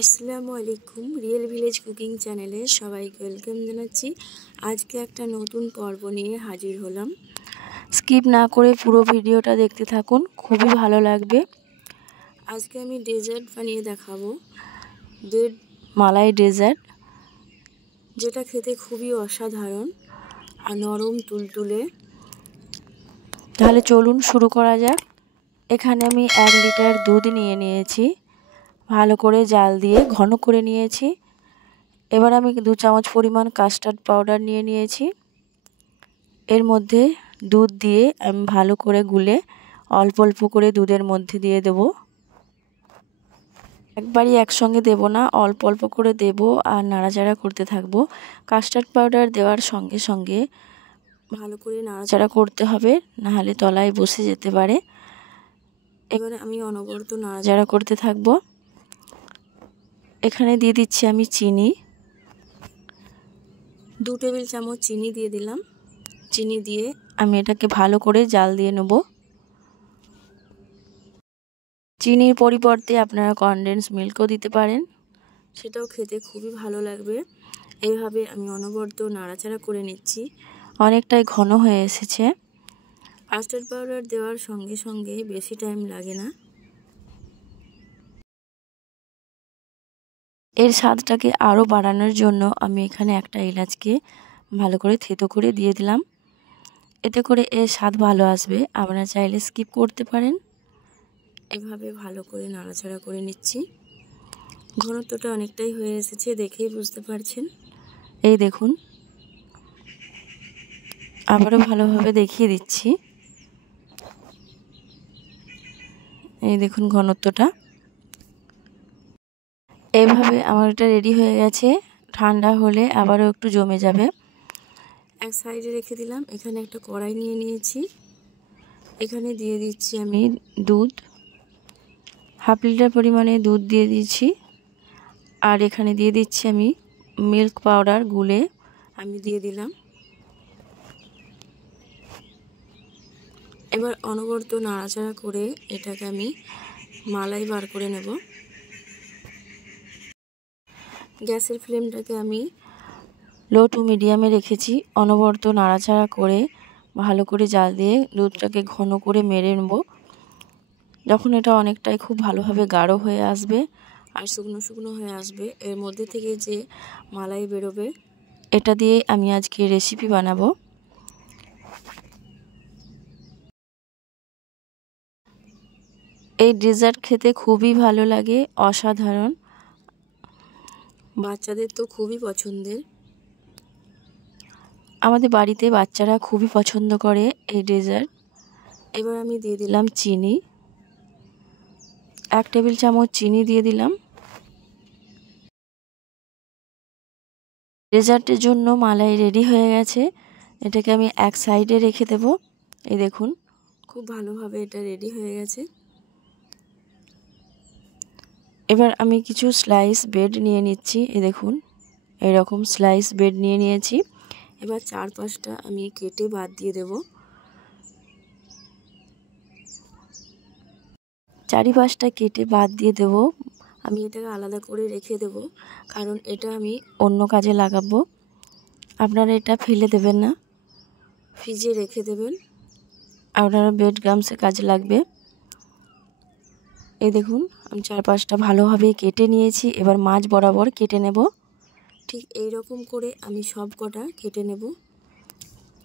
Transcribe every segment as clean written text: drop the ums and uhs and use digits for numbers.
আসসালামু আলাইকুম। Real village cooking চ্যানেলে সবাইকে ওয়েলকাম জানাচ্ছি। আজকে একটা নতুন পর্ব নিয়ে হাজির হলাম। স্কিপ না করে পুরো ভিডিওটা দেখতে থাকুন, খুবই ভালো লাগবে। আজকে আমি ডেজার্ট বানিয়ে দেখাবো, ব্রেড মালাই ডেজার্ট, যেটা খেতে খুবই অসাধারণ আর নরম তুলতুলে। তাহলে চলুন শুরু করা যাক। এখানে আমি 1 লিটার দুধ নিয়েছি, ভালো করে জাল দিয়ে ঘন করে নিয়েছি। এবার আমি 2 চামচ পরিমাণ কাস্টার্ড পাউডার নিয়েছি। এর মধ্যে দুধ দিয়ে আমি ভালো করে গুলে অল্প অল্প করে দুধের মধ্যে দিয়ে দেব। একবারই একসঙ্গে দেব না, অল্প অল্প করে দেব আর নাড়াচাড়া করতে থাকব। কাস্টার্ড পাউডার দেওয়ার সঙ্গে সঙ্গে ভালো করে নাড়াচাড়া করতে হবে, নাহলে তলায় বসে যেতে পারে। এবারে আমি অনবরত নাড়াচাড়া করতে থাকব। এখানে দিয়ে দিচ্ছি আমি চিনি, 2 টেবিল চামচ চিনি দিয়ে দিলাম। চিনি দিয়ে আমি এটাকে ভালো করে জাল দিয়ে নেব। চিনির পরিবর্তে আপনারা কনডেন্স মিল্কও দিতে পারেন, সেটাও খেতে খুবই ভালো লাগবে। এইভাবে আমি অনবরত নাড়াচাড়া করে নিচ্ছি। অনেকটাই ঘন হয়ে এসেছে। কাস্টার্ড পাউডার দেওয়ার সঙ্গে সঙ্গে বেশি টাইম লাগে না। এর স্বাদটাকে আরও বাড়ানোর জন্য আমি এখানে একটা এলাচকে ভালো করে থেতো করে দিয়ে দিলাম। এতে করে এর স্বাদ ভালো আসবে। আপনারা চাইলে স্কিপ করতে পারেন। এভাবে ভালো করে নাড়াচাড়া করে নিচ্ছি। ঘনত্বটা অনেকটাই হয়ে এসেছে, দেখেই বুঝতে পারছেন। এই দেখুন, আবারও ভালোভাবে দেখিয়ে দিচ্ছি। এই দেখুন ঘনত্বটা। এইভাবে আমার এটা রেডি হয়ে গেছে। ঠান্ডা হলে আবারও একটু জমে যাবে। এক সাইডে রেখে দিলাম। এখানে একটা কড়াই নিয়েছি। এখানে দিয়ে দিচ্ছি আমি দুধ, 1/2 লিটার পরিমাণে দুধ দিয়ে দিচ্ছি। আর এখানে দিয়ে দিচ্ছি আমি মিল্ক পাউডার গুলে আমি দিয়ে দিলাম। এবার অনবরত নাড়াচাড়া করে এটাকে আমি মালাই বার করে নেব। গ্যাসের ফ্লেমটাকে আমি লো টু মিডিয়ামে রেখেছি। অনবরত নাড়াচাড়া করে ভালো করে জাল দিয়ে দুধটাকে ঘন করে মেরে নেব। যখন এটা অনেকটাই খুব ভালোভাবে গাঢ় হয়ে আসবে আর শুকনো শুকনো হয়ে আসবে, এর মধ্যে থেকে যে মালাই বেরোবে, এটা দিয়ে আমি আজকে রেসিপি বানাবো। এই ডেজার্ট খেতে খুবই ভালো লাগে, অসাধারণ। বাচ্চাদের তো খুবই পছন্দের। আমাদের বাড়িতে বাচ্চারা খুবই পছন্দ করে এই ডেজার্ট। এবার আমি দিয়ে দিলাম চিনি, 1 টেবিল চামচ চিনি দিয়ে দিলাম। ডেজার্টের জন্য মালাই রেডি হয়ে গেছে। এটাকে আমি এক সাইডে রেখে দেব। এই দেখুন, খুব ভালোভাবে এটা রেডি হয়ে গেছে। এবার আমি কিছু স্লাইস ব্রেড নিয়ে নিচ্ছি। এই দেখুন, এরকম স্লাইস ব্রেড নিয়েছি। এবার 4-5টা আমি কেটে বাদ দিয়ে দেব। 4-5টা কেটে বাদ দিয়ে দেব। আমি এটাকে আলাদা করে রেখে দেব, কারণ এটা আমি অন্য কাজে লাগাবো। আপনারা এটা ফেলে দেবেন না, ফ্রিজে রেখে দেবেন। আপনারা ব্রেড ক্রাম্বসে কাজে লাগবে। এই দেখুন, আমি 4-5টা ভালোভাবে কেটে নিয়েছি। এবার মাঝ বরাবর কেটে নেব। ঠিক এই রকম করে আমি সব কটা কেটে নেব।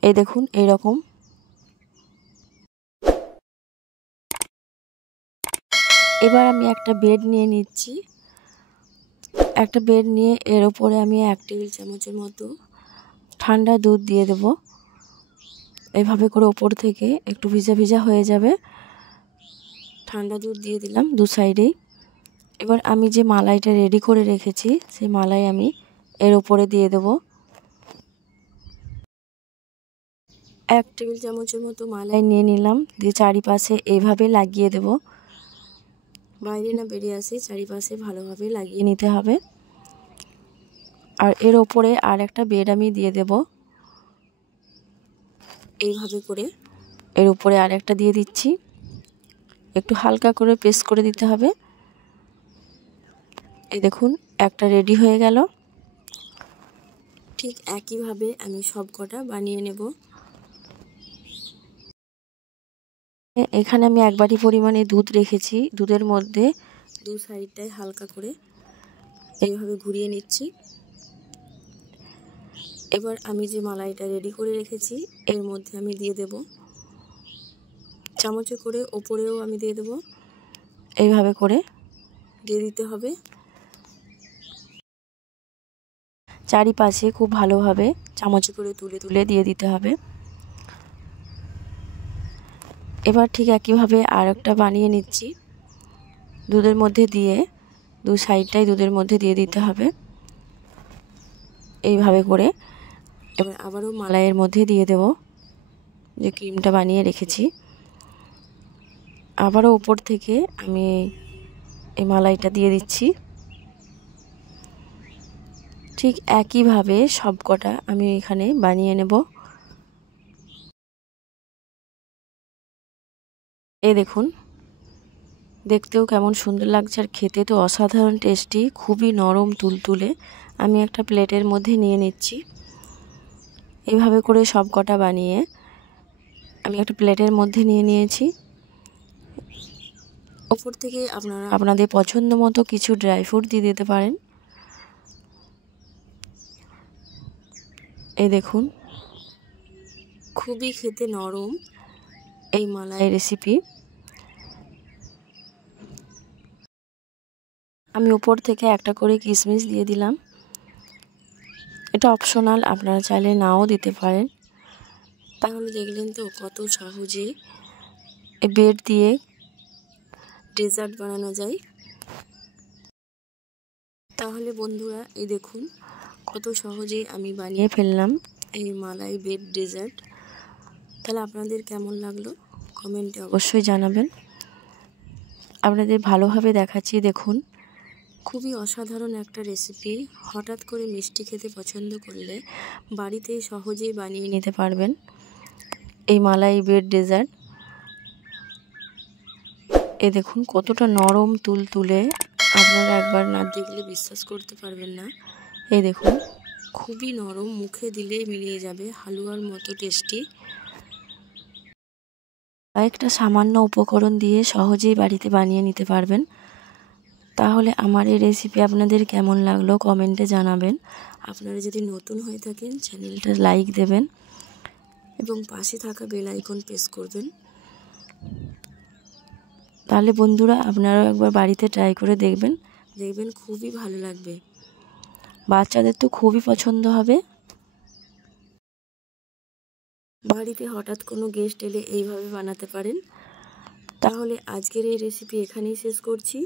এই দেখুন, এই রকম। এবার আমি একটা ব্রেড নিয়ে নিচ্ছি। একটা ব্রেড নিয়ে এর উপরে আমি 1 টেবিল চামচের মতো ঠান্ডা দুধ দিয়ে দেব। এইভাবে করে ওপর থেকে একটু ভিজা ভিজা হয়ে যাবে। ঠান্ডা দুধ দিয়ে দিলাম 2 সাইডেই। এবার আমি যে মালাইটা রেডি করে রেখেছি, সেই মালাই আমি এর উপরে দিয়ে দেব। 1 টেবিল চামচের মতো মালাই নিয়ে নিলাম, দিয়ে চারিপাশে এইভাবে লাগিয়ে দেব। বাইরে না বেরিয়ে আসে, চারিপাশে ভালোভাবে লাগিয়ে নিতে হবে। আর এর ওপরে আর একটা ব্রেড আমি দিয়ে দেব। এইভাবে করে এর উপরে আর একটা দিয়ে দিচ্ছি। একটু হালকা করে প্রেস করে দিতে হবে। এই দেখুন একটা রেডি হয়ে গেল। ঠিক একইভাবে আমি সব কটা বানিয়ে নেব। এখানে আমি 1 বাটি পরিমাণে দুধ রেখেছি। দুধের মধ্যে দু সাইডটায় হালকা করে এইভাবে ঘুরিয়ে নিচ্ছি। এবার আমি যে মালাইটা রেডি করে রেখেছি এর মধ্যে আমি দিয়ে দেব, চামচে করে ওপরেও আমি দিয়ে দেব। এইভাবে করে দিয়ে দিতে হবে। চারিপাশে খুব ভালোভাবে চামচে করে তুলে তুলে দিয়ে দিতে হবে। এবার ঠিক একইভাবে আরেকটা বানিয়ে নিচ্ছি। দুধের মধ্যে দিয়ে দু সাইডটাই দুধের মধ্যে দিয়ে দিতে হবে এইভাবে করে। এবার আবারও মালাইয়ের মধ্যে দিয়ে দেব যে ক্রিমটা বানিয়ে রেখেছি। আবারও উপর থেকে আমি এই মালাইটা দিয়ে দিচ্ছি। ঠিক একইভাবে সব কটা আমি এখানে বানিয়ে নেব। এই দেখুন দেখতেও কেমন সুন্দর লাগছে আর খেতে তো অসাধারণ টেস্টি, খুবই নরম তুলতুলে। আমি একটা প্লেটের মধ্যে নিয়ে নিচ্ছি। এইভাবে করে সব কটা বানিয়ে আমি একটা প্লেটের মধ্যে নিয়ে নিয়েছি। ওপর থেকে আপনারা আপনাদের পছন্দ মতো কিছু ড্রাই ফ্রুট দিয়ে দিতে পারেন। এই দেখুন খুবই খেতে নরম এই মালাই রেসিপি। আমি উপর থেকে একটা করে কিশমিশ দিয়ে দিলাম। এটা অপশনাল, আপনারা চাইলে নাও দিতে পারেন। তাহলে দেখলেন তো কত সহজে এই ব্রেড দিয়ে ডেজার্ট বানানো যায়। তাহলে বন্ধুরা এই দেখুন কত সহজে আমি বানিয়ে ফেললাম এই মালাই ব্রেড ডেজার্ট। তাহলে আপনাদের কেমন লাগলো কমেন্টে অবশ্যই জানাবেন। আপনাদের ভালোভাবে দেখাচ্ছি দেখুন, খুবই অসাধারণ একটা রেসিপি। হঠাৎ করে মিষ্টি খেতে পছন্দ করলে বাড়িতেই সহজেই বানিয়ে নিতে পারবেন এই মালাই ব্রেড ডেজার্ট। এ দেখুন কতটা নরম তুলতুলে, আপনারা একবার না দেখলে বিশ্বাস করতে পারবেন না। এই দেখুন খুবই নরম, মুখে দিলেই মিলিয়ে যাবে, হালুয়ার মতো টেস্টি। কয়েকটা সামান্য উপকরণ দিয়ে সহজেই বাড়িতে বানিয়ে নিতে পারবেন। তাহলে আমার এই রেসিপি আপনাদের কেমন লাগলো কমেন্টে জানাবেন। আপনারা যদি নতুন হয়ে থাকেন চ্যানেলটা লাইক দেবেন এবং পাশে থাকা বেল আইকন প্রেস করবেন। তাহলে বন্ধুরা আপনারাও একবার বাড়িতে ট্রাই করে দেখবেন, দেখবেন খুবই ভালো লাগবে। বাচ্চাদের তো খুবই পছন্দ হবে। বাড়িতে হঠাৎ কোনো গেস্ট এলে এইভাবে বানাতে পারেন। তাহলে আজকের এই রেসিপি এখানেই শেষ করছি।